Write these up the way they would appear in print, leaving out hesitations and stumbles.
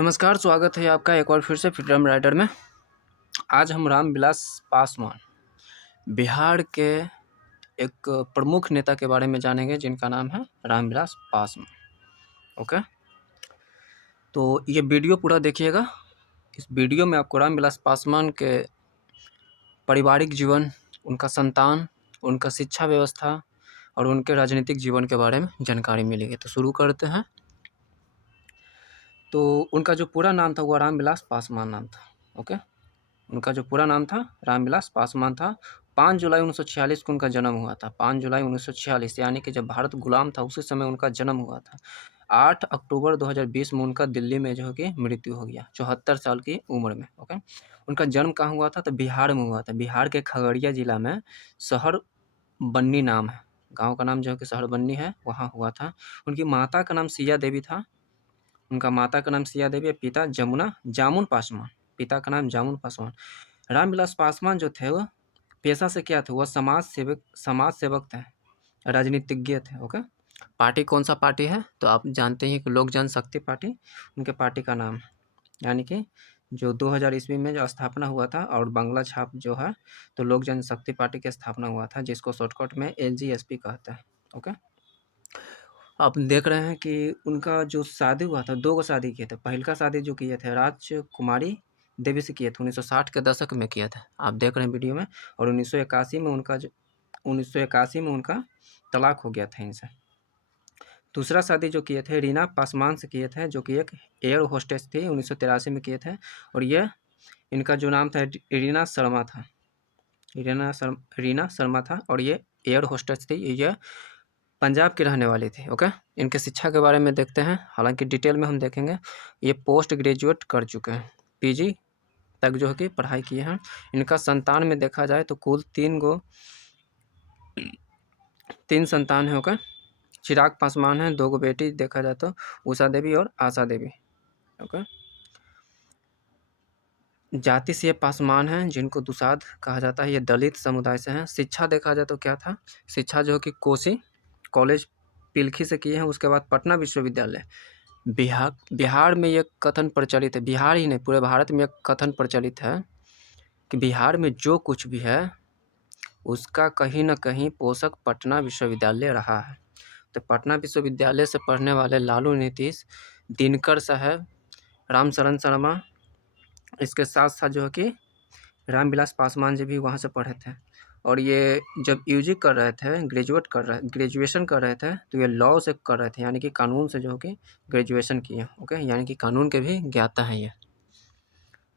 नमस्कार, स्वागत है आपका एक बार फिर से फ्रीडम राइडर में। आज हम रामविलास पासवान, बिहार के एक प्रमुख नेता के बारे में जानेंगे जिनका नाम है रामविलास पासवान। ओके, तो ये वीडियो पूरा देखिएगा। इस वीडियो में आपको रामविलास पासवान के पारिवारिक जीवन, उनका संतान, उनका शिक्षा व्यवस्था और उनके राजनीतिक जीवन के बारे में जानकारी मिलेगी। तो शुरू करते हैं। तो उनका जो पूरा नाम था वो रामविलास पासवान नाम था। ओके, उनका जो पूरा नाम था रामविलास पासवान था। 5 जुलाई 1946 को उनका जन्म हुआ था। 5 जुलाई 1946 यानी कि जब भारत गुलाम था उसी समय उनका जन्म हुआ था। 8 अक्टूबर 2020 में उनका दिल्ली में जो है कि मृत्यु हो गया 74 साल की उम्र में। ओके, उनका जन्म कहाँ हुआ था? तो बिहार में हुआ था। बिहार के खगड़िया जिला में शहर बन्नी नाम है, गाँव का नाम जो है कि शहर बन्नी है, वहाँ हुआ था। उनकी माता का नाम सिया देवी था। उनका माता का नाम सिया देवी है, पिता जामुन पासवान, पिता का नाम जामुन पासवान। रामविलास पासवान जो थे वो पेशा से क्या थे? वह समाज सेवक थे, राजनीतिज्ञ थे। ओके, पार्टी कौन सा पार्टी है? तो आप जानते हैं कि लोक जनशक्ति पार्टी उनके पार्टी का नाम है। यानी कि जो 2000 ईस्वी में जो स्थापना हुआ था, और बांग्ला छाप जो है तो लोक जनशक्ति पार्टी की स्थापना हुआ था, जिसको शॉर्टकट में LGSP कहते हैं। ओके, आप देख रहे हैं कि उनका जो शादी हुआ था, 2 गो शादी किए थे। पहल का शादी जो किए थे राजकुमारी देवी से किए थे, 1960 के दशक में किए थे, आप देख रहे हैं वीडियो में। और 1981 में उनका तलाक हो गया था इनसे। दूसरा शादी जो किए थे रीना पासवान से किए थे, जो कि एक एयर होस्टेस थी, 1983 में किए थे। और ये इनका जो नाम था रीना शर्मा था, रीना शर्मा था, और ये एयर होस्टेस थी। ये पंजाब की रहने वाली थी। ओके, इनके शिक्षा के बारे में देखते हैं, हालांकि डिटेल में हम देखेंगे। ये पोस्ट ग्रेजुएट कर चुके हैं, PG तक जो है कि पढ़ाई किए हैं। इनका संतान में देखा जाए तो कुल 3 संतान है। ओके, चिराग पासवान है, 2 गो बेटी देखा जाए तो उषा देवी और आशा देवी। ओके, जाति से ये पासवान हैं, जिनको दुसाध कहा जाता है। ये दलित समुदाय से हैं। शिक्षा देखा जाए तो क्या था? शिक्षा जो है कि कोसी कॉलेज पिलखी से किए हैं। उसके बाद पटना विश्वविद्यालय। बिहार में ये कथन प्रचलित है, बिहार ही नहीं पूरे भारत में एक कथन प्रचलित है कि बिहार में जो कुछ भी है उसका कहीं न कहीं पोषक पटना विश्वविद्यालय रहा है। तो पटना विश्वविद्यालय से पढ़ने वाले लालू नीतीश, दिनकर साहब, रामशरण शर्मा, इसके साथ साथ जो है कि रामविलास पासवान जी भी वहाँ से पढ़े थे। और ये जब यूजी कर रहे थे, ग्रेजुएशन कर रहे थे, तो ये लॉ से कर रहे थे, यानी कि कानून से जो कि ग्रेजुएशन किए। ओके, यानी कि कानून के भी ज्ञाता हैं ये,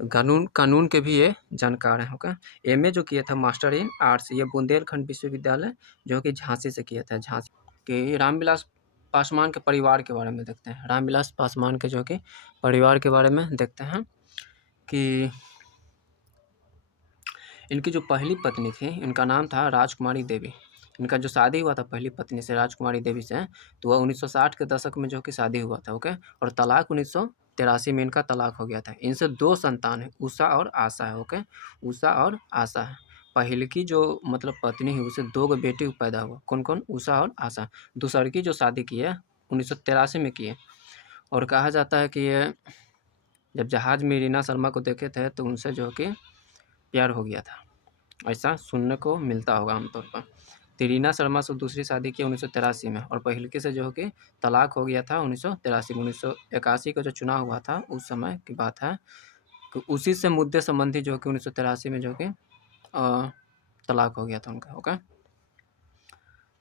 तो कानून के भी ये जानकार हैं। ओके, MA जो किया था मास्टर इन आर्ट्स, ये बुंदेलखंड विश्वविद्यालय जो कि झांसी से किया था। झांसी के रामविलास पासवान के परिवार के बारे में देखते हैं। रामविलास पासवान के जो कि परिवार के बारे में देखते हैं कि इनकी जो पहली पत्नी थी, इनका नाम था राजकुमारी देवी। इनका जो शादी हुआ था पहली पत्नी से, राजकुमारी देवी से, तो वह 1960 के दशक में जो कि शादी हुआ था। ओके, और तलाक 1983 में इनका तलाक हो गया था। इनसे 2 संतान है, उषा और आशा है। ओके, उषा और आशा है। पहल की जो मतलब पत्नी है उसे 2 गो बेटी पैदा हुआ। कौन कौन? उषा और आशा। दूसर की जो शादी की है 1983 में की है। और कहा जाता है कि ये जब जहाज में रीना शर्मा को देखे थे तो उनसे जो कि प्यार हो गया था, ऐसा सुनने को मिलता होगा आमतौर पर। तो रीना शर्मा से दूसरी शादी की 1983 में, और पहिलकी से जो है कि तलाक हो गया था 1983 में। 1981 का जो चुनाव हुआ था उस समय की बात है कि उसी से मुद्दे संबंधी जो कि 1983 में जो कि तलाक हो गया था उनका। ओके,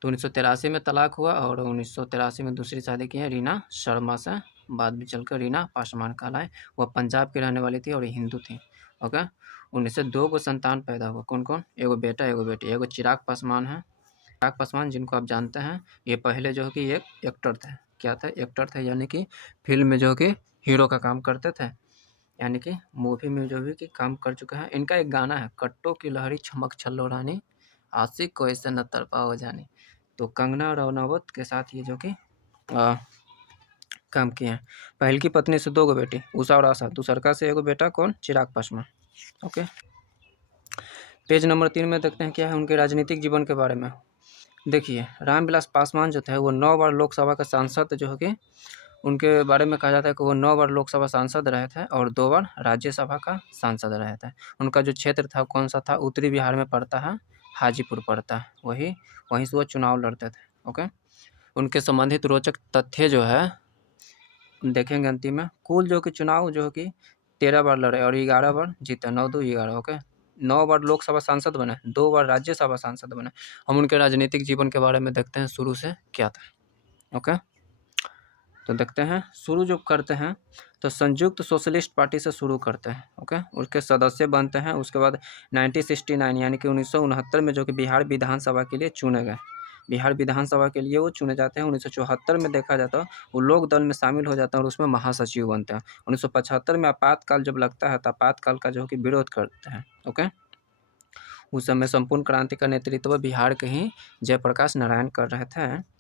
तो 1983 में तलाक हुआ, और 1983 में दूसरी शादी की है रीना शर्मा से, बाद में चलकर रीना पासवान कहलाए। वह पंजाब की रहने वाली थी और हिंदू थी। ओके, उन्हीं से 2 गो संतान पैदा हुआ। कौन कौन? एगो बेटा एगो बेटी। एगो चिराग पासवान है, चिराग पासवान जिनको आप जानते हैं, ये पहले जो है कि एक एक्टर थे। क्या थे? एक्टर थे, यानी कि फिल्म में जो कि हीरो का काम करते थे, यानी कि मूवी में जो भी कि काम कर चुके हैं। इनका एक गाना है, कट्टों की लहरी चमक छल्लो रानी, आशिक को ऐसे न तड़पाओ जानी। तो कंगना रनौत के साथ ये जो कि काम किए हैं। पहल की पत्नी से 2 गो बेटी उषा और आशा, दूसरका से एगो बेटा कौन? Chirag Paswan. Okay, page number 3 में देखते हैं क्या है उनके राजनीतिक जीवन के बारे में। देखिए, रामविलास पासवान जो थे वो 9 बार लोकसभा का सांसद जो है कि उनके बारे में कहा जाता है कि वो 9 बार लोकसभा सांसद रहे थे और 2 बार राज्यसभा का सांसद रहे थे। उनका जो क्षेत्र था कौन-सा था? उत्तरी बिहार में पड़ता है, हाजीपुर पड़ता है। वहीं से वो चुनाव लड़ते थे। ओके? उनके संबंधित रोचक तथ्य जो है देखेंगे अंतिम में। कुल जो कि चुनाव जो कि 13 बार लड़े और 11 बार जीते, 9-2 11। ओके? 9 बार लोकसभा सांसद बने, 2 बार राज्यसभा सांसद बने। हम उनके राजनीतिक जीवन के बारे में देखते हैं शुरू से क्या था। ओके? तो देखते हैं, शुरू जो करते हैं तो संयुक्त सोशलिस्ट पार्टी से शुरू करते हैं। ओके? उसके सदस्य बनते हैं। उसके बाद 1969 यानी कि 1969 में जो कि बिहार विधानसभा के लिए चुने गए। बिहार विधानसभा के लिए वो चुने जाते हैं। 1974 में देखा जाता है वो लोक दल में शामिल हो जाते हैं और उसमें महासचिव बनते हैं। 1975 में आपातकाल जब लगता है तो आपातकाल का जो कि विरोध करते हैं। ओके? उस समय संपूर्ण क्रांति का नेतृत्व बिहार के ही जयप्रकाश नारायण कर रहे थे।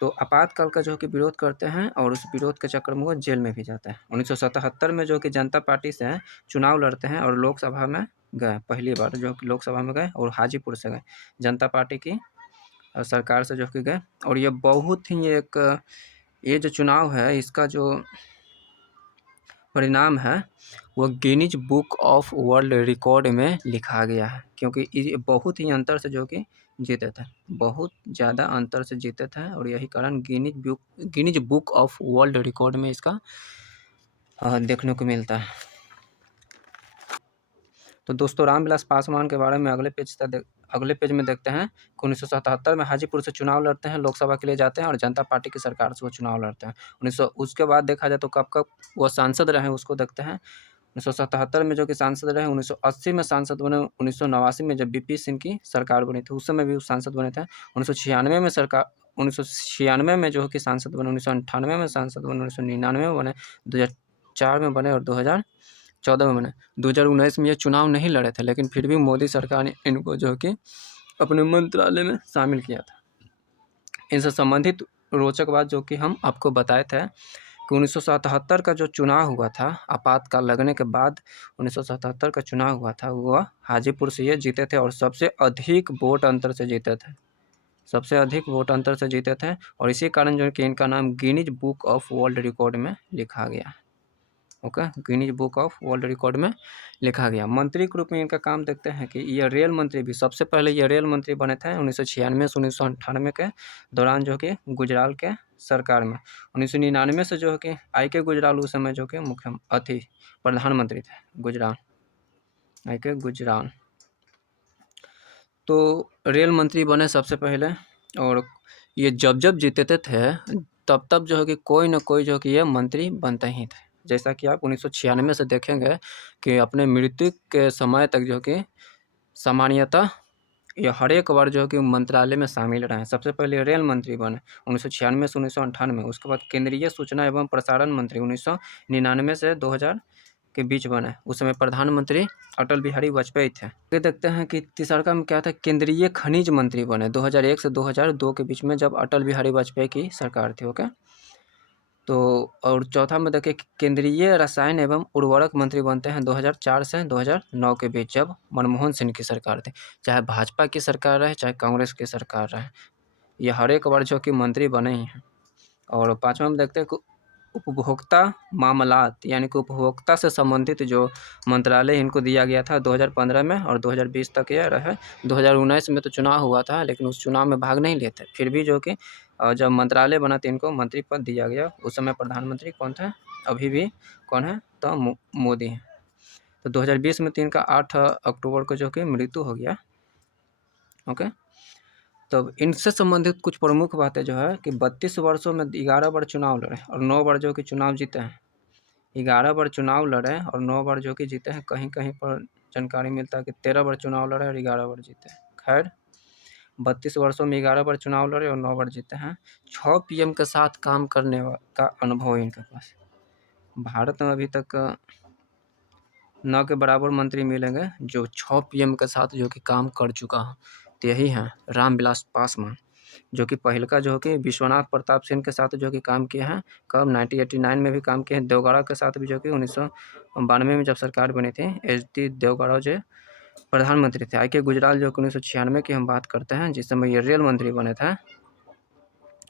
तो आपातकाल का जो कि विरोध करते हैं और उस विरोध के चक्कर में वो जेल में भी जाते हैं। 1977 में जो कि जनता पार्टी से चुनाव लड़ते हैं और लोकसभा में गए, पहली बार जो कि लोकसभा में गए और हाजीपुर से गए। जनता पार्टी की सरकार से जो कि गए और ये बहुत ही ये जो चुनाव है इसका जो परिणाम है वो Guinness book of world record में लिखा गया है, क्योंकि ये बहुत ही अंतर से जो कि जीते थे, बहुत ज़्यादा अंतर से जीते थे और यही कारण Guinness book of world record में इसका देखने को मिलता है। तो दोस्तों रामविलास पासवान के बारे में अगले पेज में देखते हैं कि 1977 में हाजीपुर से चुनाव लड़ते हैं, लोकसभा के लिए जाते हैं और जनता पार्टी की सरकार से वो चुनाव लड़ते हैं। उसके बाद देखा जाए तो कब वो सांसद रहे उसको देखते हैं। 1977 में जो कि सांसद रहे, 1980 में सांसद बने, 1989 में जब बीपी सिंह की सरकार बनी थी उस समय भी वो सांसद बने थे। 1996 में जो कि सांसद बने, 1998 में सांसद बने, 1999 में बने, 2004 में बने और 2014 में बने। 2019 में ये चुनाव नहीं लड़े थे लेकिन फिर भी मोदी सरकार ने इनको जो कि अपने मंत्रालय में शामिल किया था। इनसे संबंधित रोचक बात जो कि हम आपको बताए थे कि 1977 का जो चुनाव हुआ था, आपातकाल लगने के बाद 1977 का चुनाव हुआ था, वह हाजीपुर से ये जीते थे और सबसे अधिक वोट अंतर से जीते थे, सबसे अधिक वोट अंतर से जीते थे और इसी कारण जो है कि इनका नाम Guinness book of world record में लिखा गया। Okay? Guinness book of world record में लिखा गया। मंत्री के रूप में इनका काम देखते हैं कि ये रेल मंत्री भी, सबसे पहले ये रेल मंत्री बने थे 1996 से 1998 के दौरान जो कि गुजराल के सरकार में। 1999 से जो है कि आई.के. गुजराल उस समय जो कि प्रधानमंत्री थे, गुजराल, आई.के. गुजराल। तो रेल मंत्री बने सबसे पहले और ये जब जीते थे तब जो है कि कोई ना कोई जो कि ये मंत्री बनते ही थे। जैसा कि आप 1996 से देखेंगे कि अपने मृत्यु के समय तक जो कि सामान्यतः ये हर एक बार जो कि मंत्रालय में शामिल रहे। सबसे पहले रेल मंत्री बने 1996 से 1998, उसके बाद केंद्रीय सूचना एवं प्रसारण मंत्री 1999 से 2000 के बीच बने। उस समय प्रधानमंत्री अटल बिहारी वाजपेयी थे। ये देखते हैं कि तीसरा में क्या था, केंद्रीय खनिज मंत्री बने 2001 से 2002 के बीच में जब अटल बिहारी वाजपेयी की सरकार थी। ओके? तो और चौथा में देखिए केंद्रीय रसायन एवं उर्वरक मंत्री बनते हैं 2004 से 2009 के बीच जब मनमोहन सिंह की सरकार थी। चाहे भाजपा की सरकार रहे चाहे कांग्रेस की सरकार रहे, ये हर एक बार जो कि मंत्री बने ही हैं। और पाँचवा में देखते हैं कि उपभोक्ता मामलात यानी कि उपभोक्ता से संबंधित जो मंत्रालय इनको दिया गया था 2015 में और 2020 तक यह रहे। 2019 में तो चुनाव हुआ था लेकिन उस चुनाव में भाग नहीं लिए थे, फिर भी जो कि जब मंत्रालय बना तो इनको मंत्री पद दिया गया। उस समय प्रधानमंत्री कौन थे? अभी भी कौन है? तो मोदी हैं। तो 2020 में तो इनका 8 अक्टूबर को जो कि मृत्यु हो गया। ओके? तब इनसे संबंधित कुछ प्रमुख बातें जो है कि 32 वर्षों में 11 बार चुनाव लड़े और 9 बार जो कि चुनाव जीते हैं। 11 बार चुनाव लड़े और 9 बार जो कि जीते हैं। कहीं कहीं पर जानकारी मिलता है कि 13 बार चुनाव लड़े और 11 बार जीते हैं। खैर 32 वर्षों में 11 बार चुनाव लड़े और 9 बार जीते हैं। 6 पीएम के साथ काम करने का अनुभव है इनके पास। भारत में अभी तक 9 के बराबर मंत्री मिलेंगे जो 6 पीएम के साथ जो कि काम कर चुका है, तो यही है रामविलास पासवान, जो कि पहल का जो कि विश्वनाथ प्रताप सिंह के साथ जो कि काम किए हैं। कब? 1989 में भी काम किए हैं। देवगौड़ा के साथ भी जो कि 1992 में जब सरकार बनी थी, एच.डी. देवगौड़ा जो प्रधानमंत्री थे। आई.के. गुजराल जो कि 1996 की हम बात करते हैं जिस समय ये रेल मंत्री बने थे,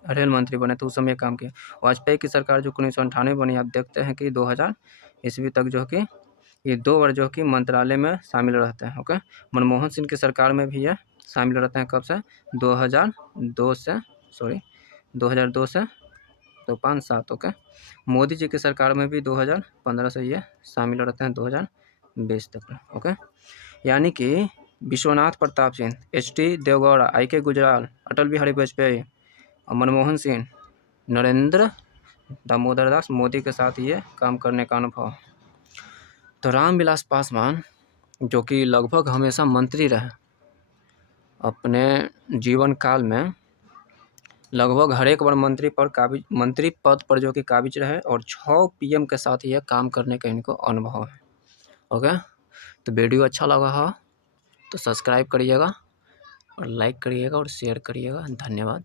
रेल मंत्री बने तो उस समय काम किया। वाजपेयी की सरकार जो 1998 बनी, आप देखते हैं कि 2000 ईस्वी तक जो कि ये 2 बार जो कि मंत्रालय में शामिल रहते हैं। ओके, मनमोहन सिंह की सरकार में भी ये शामिल रहते हैं। कब से? 2002 से 2002 से तो 5-7। ओके, मोदी जी की सरकार में भी 2015 से ये शामिल रहते हैं 2020 तक। ओके, यानी कि विश्वनाथ प्रताप सिंह, HT देवगौड़ा, IK गुजराल, अटल बिहारी वाजपेयी और मनमोहन सिंह, नरेंद्र दामोदर दास मोदी के साथ ये काम करने का अनुभव। तो रामविलास पासवान जो कि लगभग हमेशा मंत्री रहे, अपने जीवन काल में लगभग हर एक बार मंत्री पद पर जो कि काबिज रहे और 6 PM के साथ ये काम करने का इनको अनुभव है। ओके, तो वीडियो अच्छा लगा हो तो सब्सक्राइब करिएगा और लाइक करिएगा और शेयर करिएगा। धन्यवाद।